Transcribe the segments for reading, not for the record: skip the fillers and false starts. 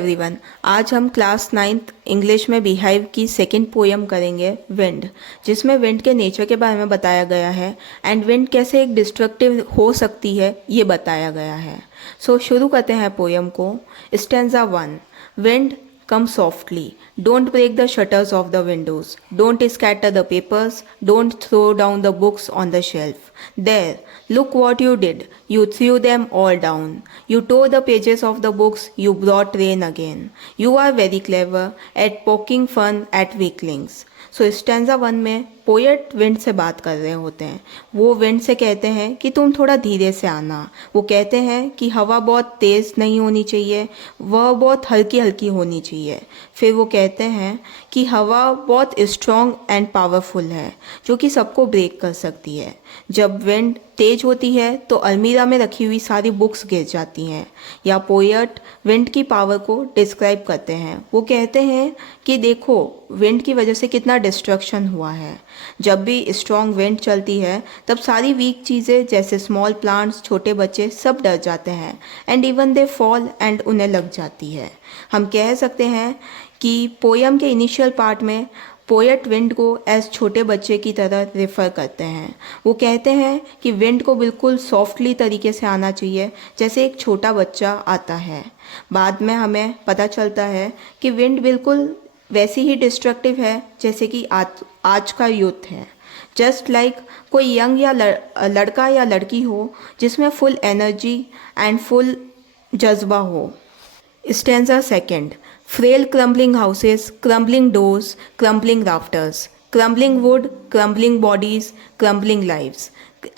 Everyone. आज हम class 9th English में बिहाइव की सेकंड पोएम करेंगे विंड, जिसमें विंड के नेचर के बारे में बताया गया है एंड विंड कैसे एक डिस्ट्रक्टिव हो सकती है ये बताया गया है। सो शुरू करते हैं पोएम को। Stanza 1। Wind come softly. Don't break the shutters of the windows. Don't scatter the papers. Don't throw down the books on the shelf. There, look what you did. You threw them all down. You tore the pages of the books. You brought rain again. You are very clever at poking fun at weaklings. So stanza 1 में poet wind से बात कर रहे होते हैं। वो wind से कहते हैं कि तुम थोड़ा धीरे से आना। वो कहते हैं कि हवा बहुत तेज़ नहीं होनी चाहिए, वह बहुत हल्की हल्की होनी चाहिए। फिर वो कहते हैं कि हवा बहुत स्ट्रॉन्ग एंड पावरफुल है जो कि सबको ब्रेक कर सकती है। जब विंड तेज होती है तो अलमीरा में रखी हुई सारी बुक्स गिर जाती हैं। या पोएट विंड की पावर को डिस्क्राइब करते हैं। वो कहते हैं कि देखो विंड की वजह से कितना डिस्ट्रक्शन हुआ है। जब भी स्ट्रॉन्ग विंड चलती है तब सारी वीक चीज़ें जैसे स्मॉल प्लांट्स, छोटे बच्चे सब डर जाते हैं and even they fall and उन्हें लग जाती है। हम कह सकते हैं कि पोएम के इनिशियल पार्ट में पोएट विंड को एज छोटे बच्चे की तरह रेफ़र करते हैं। वो कहते हैं कि विंड को बिल्कुल सॉफ्टली तरीके से आना चाहिए जैसे एक छोटा बच्चा आता है। बाद में हमें पता चलता है कि विंड बिल्कुल वैसी ही डिस्ट्रक्टिव है जैसे कि आज का यूथ है। जस्ट लाइक कोई यंग या लड़का या लड़की हो जिसमें फुल एनर्जी एंड फुल जज्बा हो। Stanza 2। Frail crumbling houses, crumbling doors, crumbling rafters, crumbling wood, crumbling bodies, crumbling lives,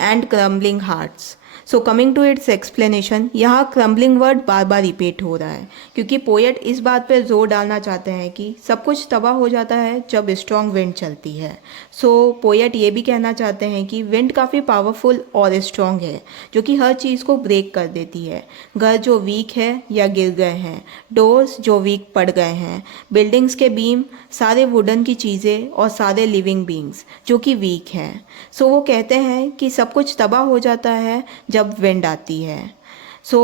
and crumbling hearts. So coming to its explanation, यहाँ क्रम्बलिंग वर्ड बार बार रिपीट हो रहा है क्योंकि पोएट इस बात पर जोर डालना चाहते हैं कि सब कुछ तबाह हो जाता है जब स्ट्रॉन्ग विंड चलती है। सो पोएट ये भी कहना चाहते हैं कि विंड काफ़ी पावरफुल और स्ट्रॉन्ग है जो कि हर चीज़ को ब्रेक कर देती है। घर जो वीक है या गिर गए हैं, डोर्स जो वीक पड़ गए हैं, बिल्डिंग्स के बीम, सारे वुडन की चीज़ें और सारे लिविंग बींग्स जो कि वीक हैं। सो वो कहते हैं कि सब कुछ तबाह हो जाता है जब विंड आती है। सो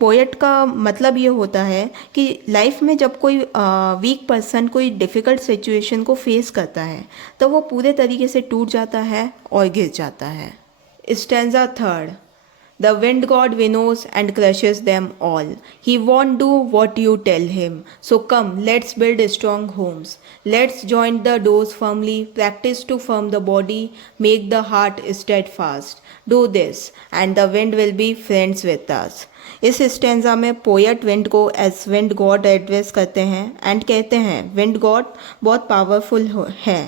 पोएट का मतलब ये होता है कि लाइफ में जब कोई वीक पर्सन कोई डिफ़िकल्ट सिचुएशन को फेस करता है तो वो पूरे तरीके से टूट जाता है और गिर जाता है। Stanza 3। The wind god winnows and crushes them all. He won't do what you tell him. So come, let's build strong homes. Let's join the doors firmly, practice to firm the body, make the heart steadfast. Do this, and the wind will be friends with us. इस stanza में poet wind को as wind God address करते हैं and कहते हैं wind God बहुत powerful है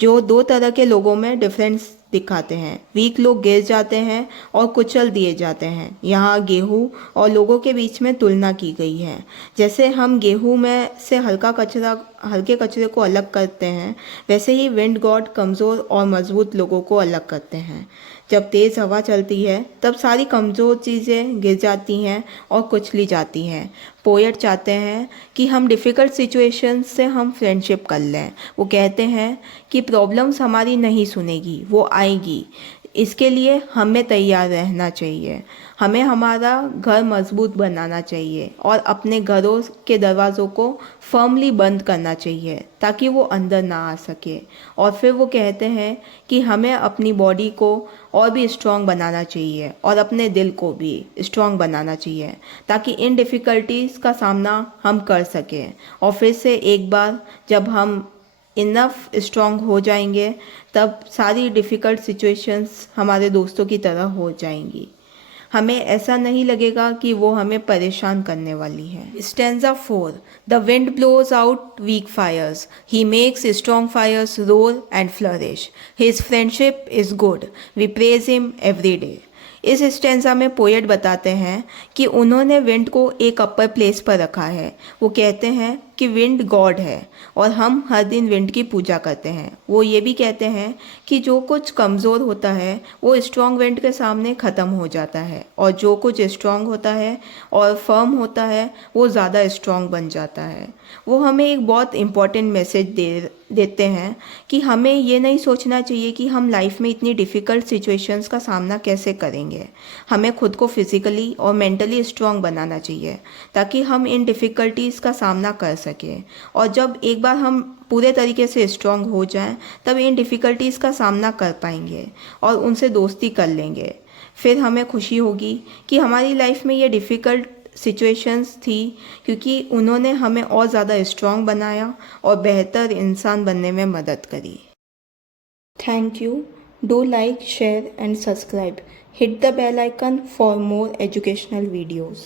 जो दो तरह के लोगों में डिफरेंस दिखाते हैं। वीक लोग गिर जाते हैं और कुचल दिए जाते हैं। यहाँ गेहूँ और लोगों के बीच में तुलना की गई है। जैसे हम गेहूँ में से हल्के कचरे को अलग करते हैं, वैसे ही विंड गॉड कमज़ोर और मजबूत लोगों को अलग करते हैं। जब तेज़ हवा चलती है तब सारी कमज़ोर चीज़ें गिर जाती हैं और कुचली जाती हैं। पोएट चाहते हैं कि हम डिफ़िकल्ट सिचुएशन से हम फ्रेंडशिप कर लें। वो कहते हैं कि प्रॉब्लम्स हमारी नहीं सुनेगी, वो आएगी। इसके लिए हमें तैयार रहना चाहिए। हमें हमारा घर मजबूत बनाना चाहिए और अपने घरों के दरवाज़ों को फर्मली बंद करना चाहिए ताकि वो अंदर ना आ सके। और फिर वो कहते हैं कि हमें अपनी बॉडी को और भी स्ट्रॉन्ग बनाना चाहिए और अपने दिल को भी स्ट्रॉन्ग बनाना चाहिए ताकि इन डिफ़िकल्टीज़ का सामना हम कर सकें। और फिर से एक बार जब हम इनफ स्ट्रॉन्ग हो जाएंगे तब सारी डिफ़िकल्ट सिचुएशंस हमारे दोस्तों की तरह हो जाएंगी। हमें ऐसा नहीं लगेगा कि वो हमें परेशान करने वाली है। Stanza 4। The wind blows out weak fires, he makes strong fires roar and flourish, his friendship is good, we praise him every day. इस स्टैंजा में पोएट बताते हैं कि उन्होंने विंड को एक अपर प्लेस पर रखा है। वो कहते हैं कि विंड गॉड है और हम हर दिन विंड की पूजा करते हैं। वो ये भी कहते हैं कि जो कुछ कमज़ोर होता है वो स्ट्रॉन्ग विंड के सामने ख़त्म हो जाता है, और जो कुछ स्ट्रॉन्ग होता है और फर्म होता है वो ज़्यादा स्ट्रॉन्ग बन जाता है। वो हमें एक बहुत इम्पॉर्टेंट मैसेज देते हैं कि हमें ये नहीं सोचना चाहिए कि हम लाइफ में इतनी डिफ़िकल्ट सिचुएशंस का सामना कैसे करेंगे। हमें खुद को फिज़िकली और मेंटली स्ट्रॉन्ग बनाना चाहिए ताकि हम इन डिफ़िकल्टीज़ का सामना कर सकें, और जब एक बार हम पूरे तरीके से स्ट्रॉन्ग हो जाएं तब इन डिफ़िकल्टीज़ का सामना कर पाएंगे और उनसे दोस्ती कर लेंगे। फिर हमें खुशी होगी कि हमारी लाइफ में ये डिफ़िकल्ट सिचुएशंस थी, क्योंकि उन्होंने हमें और ज़्यादा स्ट्रॉन्ग बनाया और बेहतर इंसान बनने में मदद करी। Thank you. Do like, share and subscribe. Hit the bell icon for more educational videos.